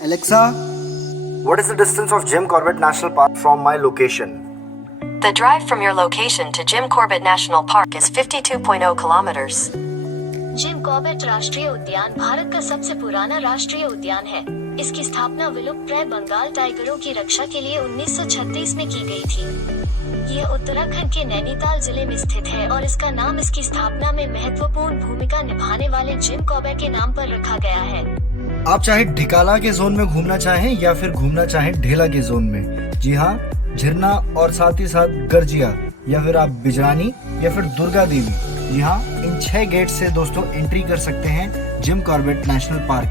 Alexa, what is the distance of Jim Corbett National Park from my location? The drive from your location to Jim Corbett National Park is 52.0 kilometers. Jim Corbett राष्ट्रीय उद्यान भारत का सबसे पुराना राष्ट्रीय उद्यान है। इसकी स्थापना विलुप्तप्राय बंगाल टाइगरों की रक्षा के लिए 1936 में की गई थी। यह उत्तराखंड के नैनीताल जिले में स्थित है और इसका नाम इसकी स्थापना में महत्वपूर्ण भूमिका निभाने वाले जिम कॉर्बेट के नाम पर रखा गया है। आप चाहे ढिकाला के जोन में घूमना चाहें या फिर घूमना चाहें ढेला के जोन में, जी हाँ, झरना और साथ ही साथ गर्जिया, या फिर आप बिजरानी या फिर दुर्गा देवी, जी हाँ, इन 6 गेट से दोस्तों एंट्री कर सकते हैं जिम कॉर्बेट नेशनल पार्क।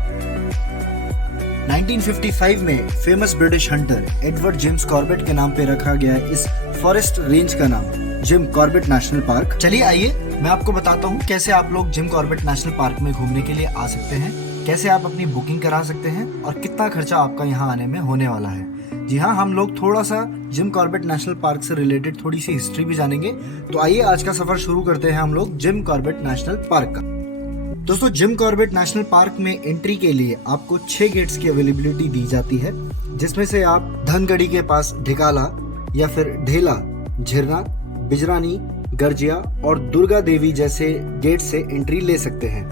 1955 में famous British Hunter Edward James Corbett के नाम पे रखा गया है इस फॉरेस्ट रेंज का नाम जिम कॉर्बेट नेशनल पार्क। चलिए आइए मैं आपको बताता हूँ कैसे आप लोग जिम कॉर्बेट नेशनल पार्क में घूमने के लिए आ सकते हैं, कैसे आप अपनी बुकिंग करा सकते हैं और कितना खर्चा आपका यहाँ आने में होने वाला है। जी हाँ, हम लोग थोड़ा सा जिम कॉर्बेट नेशनल पार्क से रिलेटेड थोड़ी सी हिस्ट्री भी जानेंगे। तो आइए आज का सफर शुरू करते हैं हम लोग जिम कॉर्बेट नेशनल पार्क का। दोस्तों, जिम कॉर्बेट नेशनल पार्क में एंट्री के लिए आपको 6 गेट्स की अवेलेबिलिटी दी जाती है, जिसमें से आप धनगढ़ी के पास ढिकाला या फिर ढेला, झिरना, बिजरानी, गर्जिया और दुर्गा देवी जैसे गेट से एंट्री ले सकते हैं।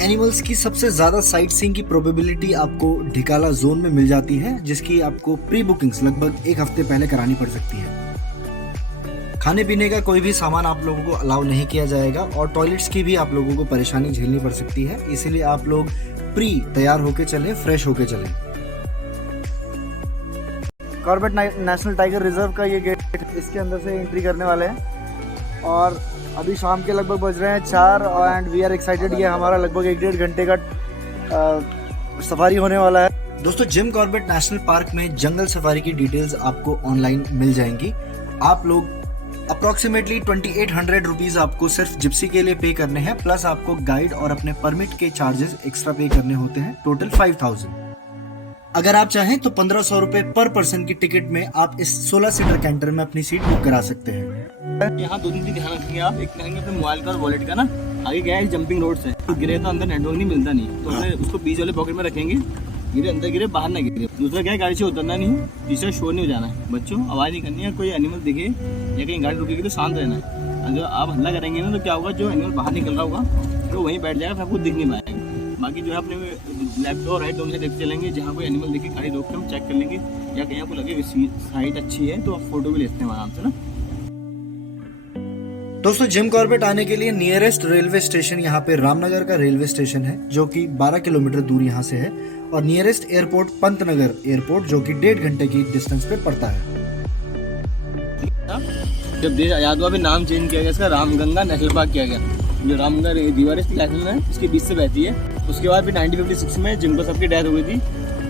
एनिमल्स की सबसे ज्यादा साइट सीइंग की प्रोबेबिलिटी आपको ढिकाला जोन में मिल जाती है, जिसकी आपको प्री बुकिंग्स लगभग 1 हफ्ते पहले करानी पड़ सकती है। खाने पीने का कोई भी सामान आप लोगों को अलाउ नहीं किया जाएगा और टॉयलेट्स की भी आप लोगों को परेशानी झेलनी पड़ सकती है, इसीलिए आप लोग प्री तैयार होके चलें, फ्रेश होके चलें। कॉर्बेट नेशनल टाइगर रिजर्व का ये गेट, इसके अंदर से एंट्री करने वाले हैं और अभी शाम के लगभग बज रहे हैं 4 एंड वी आर एक्साइटेड। ये हमारा लगभग 1-1.5 घंटे का सफारी होने वाला है। दोस्तों, जिम कॉर्बेट नेशनल पार्क में जंगल सफारी की डिटेल्स आपको ऑनलाइन मिल जाएंगी। आप लोग अप्रोक्सीमेटली 2800 रुपीज आपको सिर्फ जिप्सी के लिए पे करने हैं, प्लस आपको गाइड और अपने परमिट के चार्जेस एक्स्ट्रा पे करने होते हैं, टोटल 5000। अगर आप चाहें तो 1500 रुपए पर पर्सन की टिकट में आप इस 16 सीटर कैंटर में अपनी सीट बुक करा सकते हैं। यहाँ 2-3 चीज ध्यान रखिए आप। एक करेंगे अपने मोबाइल का और वॉलेट का ना, आगे गया है जंपिंग रोड से, तो गिरे तो अंदर नेटवर्क नहीं मिलता नहीं, तो अपने उसको बीच वाले पॉकेट में रखेंगे, गिरे अंदर गिरे बाहर ना गिरे। दूसरा क्या है, गाड़ी से उतरना नहीं, तीसरा शोर नहीं हो जाना है, बच्चों आवाज नहीं करनी है, कोई एनिमल दिखे या कहीं गाड़ी रुकेगी तो शांत रहना है। जो आप हल्ला करेंगे ना तो क्या होगा, जो एनिमल बाहर निकल रहा होगा तो वहीं बैठ जाएगा, फिर आपको दिख नहीं पाएगा। बाकी जो है अपने लेफ्ट और राइट दोनों से देखते चलेंगे, जहाँ कोई एनिमल दिखे गाड़ी रोक के हम चेक कर लेंगे, या कहीं आपको लगे साइट अच्छी है तो आप फोटो भी लेते हैं आराम से ना। दोस्तों, जिम कॉर्बेट आने के लिए नियरेस्ट रेलवे स्टेशन यहाँ पे रामनगर का रेलवे स्टेशन है, जो कि 12 किलोमीटर दूर यहाँ से है, और नियरेस्ट एयरपोर्ट पंतनगर एयरपोर्ट, जो कि 1.5 घंटे की डिस्टेंस पे पड़ता है। जब देश आजाद हुआ, नाम चेंज किया गया, इसका रामगंगा नेशनल पार्क किया गया। जो रामगंगा रिवर है इसके बीच से बहती है। उसके बाद फिर 1956 में जिम को सबकी डेथ हो गई थी,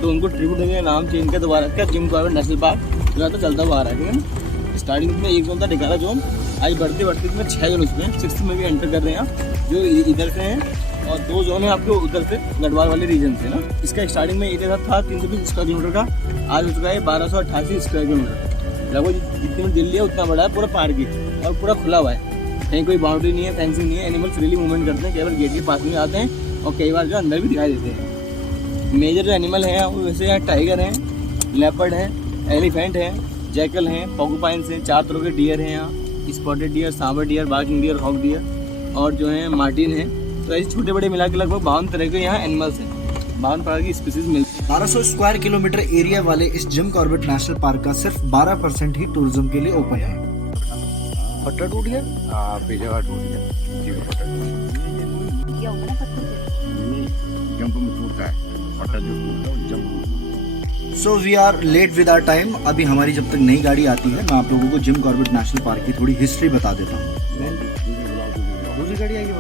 तो उनको ट्रिब्यूट देने का नाम चेंज किया, दोबारा किया जिम कॉर्बेट नेशनल पार्क, जो तो चलता हुआ आ रहा है। ठीक है, स्टार्टिंग में एक जोन था ढिकाला जोन, आज बढ़ते बढ़ते इसमें 6 जोन उसमें 6th में भी एंटर कर रहे हैं आप, जो इधर से हैं, और 2 जोन है आपको उधर से गढ़वाल वाले रीजन से ना। इसका स्टार्टिंग में एरिया था 320 स्क्वायर किलोमीटर का, आज हो चुका है 1288 स्क्वायर किलोमीटर। लगभग जितनी में दिल्ली है उतना बड़ा है, पूरा पार्क ही, और पूरा खुला हुआ है, कहीं कोई बाउंड्री नहीं है, फेंसिंग नहीं है, एनिमल फ्रीली मूवमेंट करते हैं, केवल गेट के पास में आते हैं और कई बार जो अंदर भी दिखाई देते हैं। मेजर जो एनिमल हैं वो वैसे यहाँ टाइगर हैं, लेपर्ड हैं, एलिफेंट हैं, जैकल हैं, पोर्कुपाइन्स हैं, 4 तरह के डियर हैं यहाँ, spotted deer, sambar deer, barking deer, hog deer, और जो है मार्टिन है। तो ऐसे छोटे बड़े मिला के लगभग 52 तरह के यहाँ एनिमल्स हैं, 52 प्रकार की स्पीसीज मिलती है। 1200 स्क्वायर किलोमीटर एरिया वाले इस जिम कॉर्बेट नेशनल पार्क का सिर्फ 12% ही टूरिज्म के लिए ओपन है। पट्टा टूट गया? पीछे का टूट गया, जंप में टूटता है, पट्टा जो टूटता है jump. So we are late with our time. अभी हमारी जब तक नई गाड़ी आती है, मैं आप लोगों को जिम कॉर्बेट नेशनल पार्क की थोड़ी हिस्ट्री बता देता हूँ। दूसरी गाड़ी आएगी,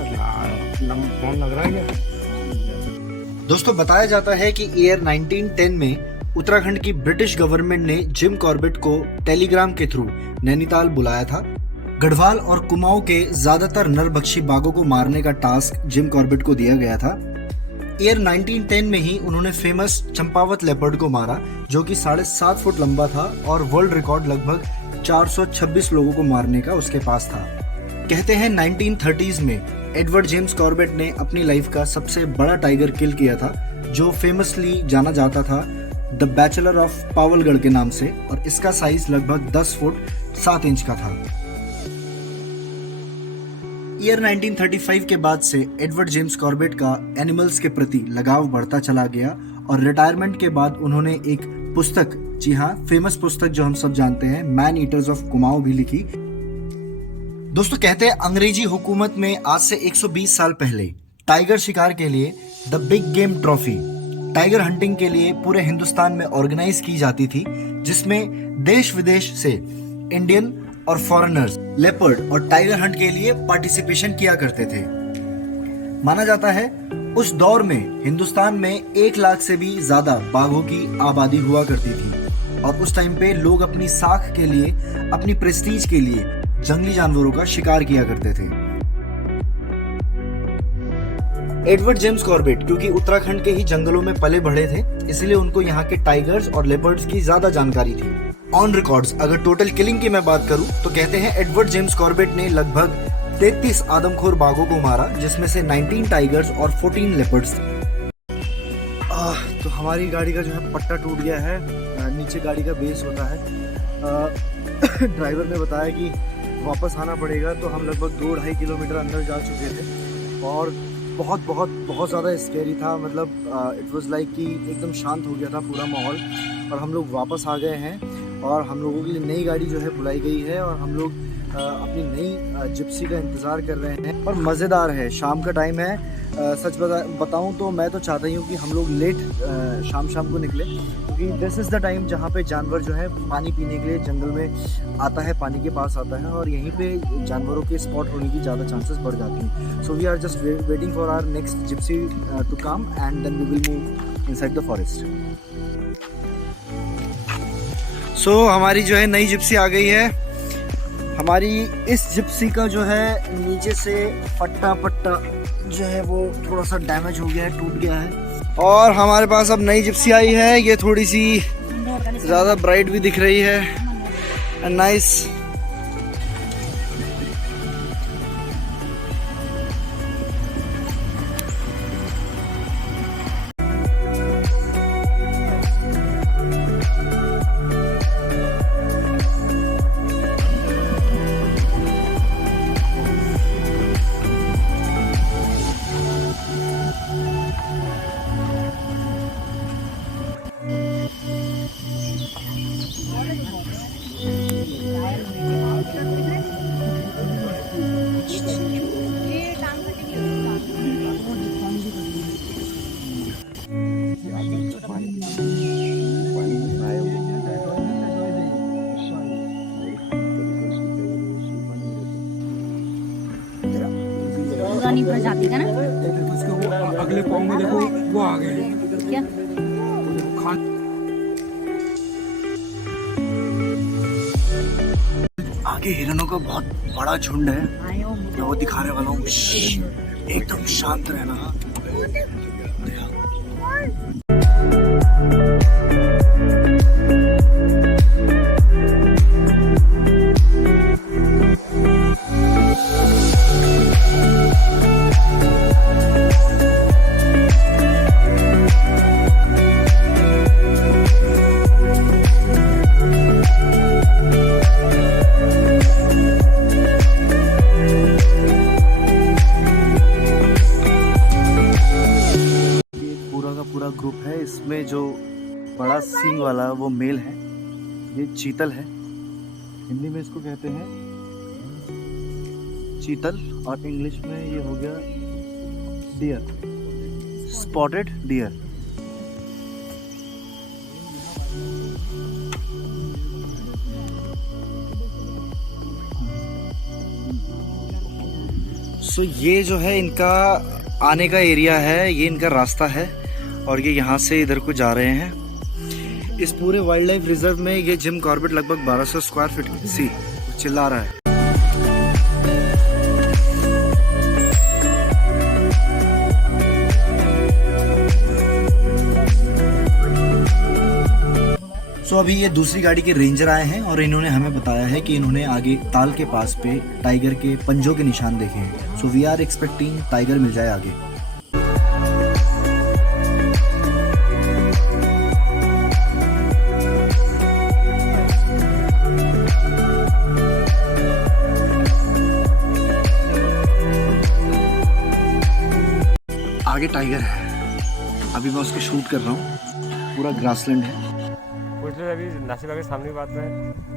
फोन लग रहा है। दोस्तों, बताया जाता है कि ईयर 1910 में उत्तराखंड की ब्रिटिश गवर्नमेंट ने जिम कॉर्बेट को टेलीग्राम के थ्रू नैनीताल बुलाया था। गढ़वाल और कुमाऊं के ज्यादातर नरभक्षी बाघों को मारने का टास्क जिम कॉर्बेट को दिया गया था। ईयर 1910 में ही उन्होंने फेमस चंपावत लेपर्ड को मारा, जो कि 7.5 फुट लंबा था और वर्ल्ड रिकॉर्ड लगभग 426 लोगों को मारने का उसके पास था। कहते हैं 1930s में एडवर्ड जेम्स कॉर्बेट ने अपनी लाइफ का सबसे बड़ा टाइगर किल किया था, जो फेमसली जाना जाता था द बैचलर ऑफ पावलगढ़ के नाम से, और इसका साइज लगभग 10 फुट 7 इंच का था। ईयर 1935 के बाद से एडवर्ड जेम्स कॉर्बेट का एनिमल्स के प्रति लगाव बढ़ता चला गया और रिटायरमेंट के बाद उन्होंने एक पुस्तक, जी हाँ, फेमस पुस्तक जो हम सब जानते हैं, मैन ईटर्स ऑफ कुमाऊं भी लिखी। दोस्तों, कहते हैं अंग्रेजी हुकूमत में आज से 120 साल पहले टाइगर शिकार के लिए the big game trophy, tiger hunting के लिए पूरे हिंदुस्तान में ऑर्गेनाइज की जाती थी, जिसमें देश विदेश से इंडियन और फॉरेनर्स लेपर्ड और टाइगर हंट के लिए पार्टिसिपेशन किया करते थे। माना जाता है उस दौर में हिंदुस्तान में 1 लाख से भी ज्यादा बाघों की आबादी हुआ करती थी और उस टाइम पे लोग अपनी साख के लिए, अपनी प्रेस्टीज के लिए जंगली जानवरों का शिकार किया करते थे। एडवर्ड जेम्स कॉर्बेट क्योंकि उत्तराखंड के ही जंगलों में पले बढ़े थे, इसलिए उनको यहाँ के टाइगर्स और लेपर्ड्स की ज्यादा जानकारी थी। ऑन रिकॉर्ड्स अगर टोटल किलिंग की मैं बात करूं तो कहते हैं एडवर्ड जेम्स कॉर्बेट ने लगभग 33 आदमखोर बाघों को मारा, जिसमें से 19 टाइगर्स और 14 लेपर्ड्स थे। तो हमारी गाड़ी का जो है पट्टा टूट गया है, नीचे गाड़ी का बेस होता है। ड्राइवर ने बताया कि वापस आना पड़ेगा, तो हम लगभग 2-2.5 किलोमीटर अंदर जा चुके थे और बहुत ज़्यादा स्कैरी था। मतलब इट वाज लाइक कि एकदम शांत हो गया था पूरा माहौल और हम लोग वापस आ गए हैं और हम लोगों के लिए नई गाड़ी जो है बुलाई गई है और हम लोग अपनी नई जिप्सी का इंतज़ार कर रहे हैं। और मज़ेदार है, शाम का टाइम है। सच बताऊं तो मैं तो चाहता ही हूँ कि हम लोग लेट शाम को निकले, क्योंकि दिस इज़ द टाइम जहाँ पे जानवर जो है पानी पीने के लिए जंगल में आता है, पानी के पास आता है और यहीं पे जानवरों के स्पॉट होने की ज़्यादा चांसेस बढ़ जाती हैं। So we are just waiting for our next gypsy to come and then we will move inside the forest. So हमारी जो है नई जिप्सी आ गई है। हमारी इस जिप्सी का जो है नीचे से पट्टा जो है वो थोड़ा सा डैमेज हो गया है, टूट गया है। और हमारे पास अब नई जिप्सी आई है, ये थोड़ी सी ज़्यादा ब्राइट भी दिख रही है एंड नाइस। पुरानी प्रजाति का ना, अगले पाँव में देखो वो आ गए क्या आगे हिरणों का बहुत बड़ा झुंड है, मैं वो दिखाने वाला हूँ। एकदम शांत रहना। पूरा ग्रुप है, इसमें जो बड़ा सींग वाला वो मेल है, ये चीतल है। हिंदी में इसको कहते हैं चीतल और इंग्लिश में ये हो गया डियर, स्पॉटेड डियर। सो ये जो है इनका आने का एरिया है, ये इनका रास्ता है और ये यहाँ से इधर को जा रहे हैं। इस पूरे वाइल्ड लाइफ रिजर्व में ये जिम कॉर्बेट लगभग 1200 स्क्वायर फीट सी चिल्ला रहा है। सो अभी ये दूसरी गाड़ी के रेंजर आए हैं और इन्होंने हमें बताया है कि इन्होंने आगे ताल के पास पे टाइगर के पंजों के निशान देखे हैं। So we are expecting tiger मिल जाए आगे। आगे टाइगर है, अभी मैं उसको शूट कर रहा हूँ। पूरा ग्रासलैंड है। कुछ लोग अभी नासिर के सामने बात में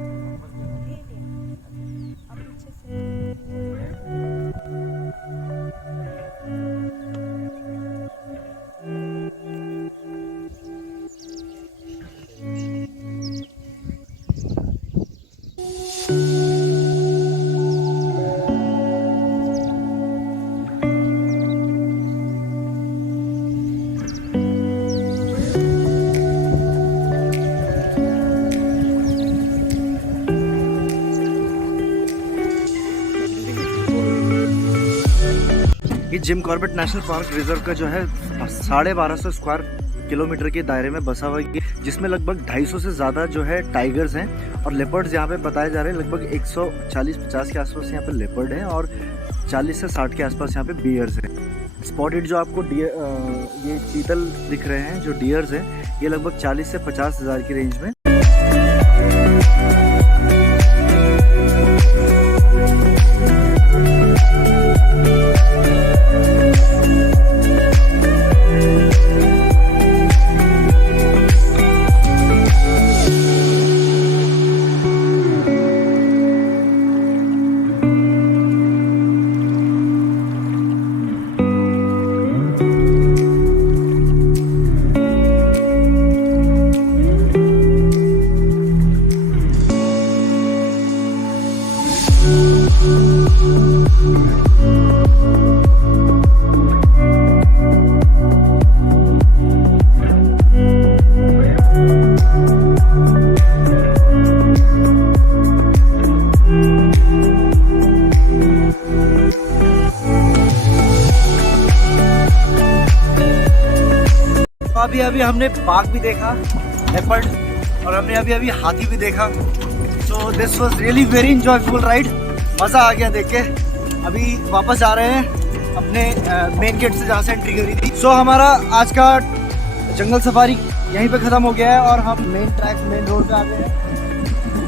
ये Jim Corbett national park reserve का जो है 1250 स्क्वायर किलोमीटर के दायरे में बसा हुआ है, जिसमें लगभग 250 से ज़्यादा जो है टाइगर्स हैं और लेपर्ड्स यहाँ पे बताए जा रहे हैं। लगभग 140-50 के आसपास यहाँ पे लेपर्ड हैं और 40 से 60 के आसपास यहाँ पे बियर्स हैं। स्पॉटेड जो आपको ये चीतल दिख रहे हैं, जो डियर्स हैं, ये लगभग 40 से 50 हज़ार की रेंज में। अभी हमने बाघ भी देखा, लेपर्ड, और हमने अभी हाथी भी देखा। So this was really very enjoyful ride, मज़ा आ गया देख के। अभी वापस जा रहे हैं अपने मेन गेट से, जहाँ से एंट्री करी थी। सो हमारा आज का जंगल सफारी यहीं पे ख़त्म हो गया है और हम मेन रोड पे आ गए हैं।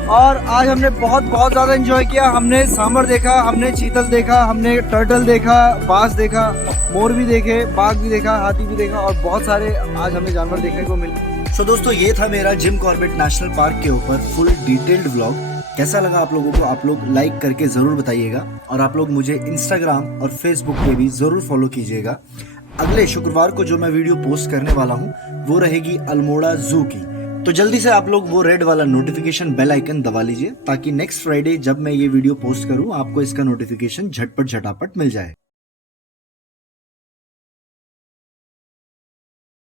और आज हमने बहुत ज़्यादा एंजॉय किया। हमने सांभर देखा, हमने चीतल देखा, हमने टर्टल देखा, बाज देखा, मोर भी देखे, बाघ भी देखा, हाथी भी देखा और बहुत सारे आज हमें जानवर देखने को मिले। सो दोस्तों, ये था मेरा जिम कॉर्बेट नेशनल पार्क के ऊपर फुल डिटेल्ड व्लॉग। कैसा लगा आप लोगों को? आप लोग लाइक करके ज़रूर बताइएगा और आप लोग मुझे इंस्टाग्राम और फेसबुक पे भी ज़रूर फॉलो कीजिएगा। अगले शुक्रवार को जो मैं वीडियो पोस्ट करने वाला हूँ वो रहेगी अल्मोड़ा जू की। तो जल्दी से आप लोग वो रेड वाला नोटिफिकेशन बेल आइकन दबा लीजिए ताकि नेक्स्ट फ्राइडे जब मैं ये वीडियो पोस्ट करूं आपको इसका नोटिफिकेशन झटपट मिल जाए।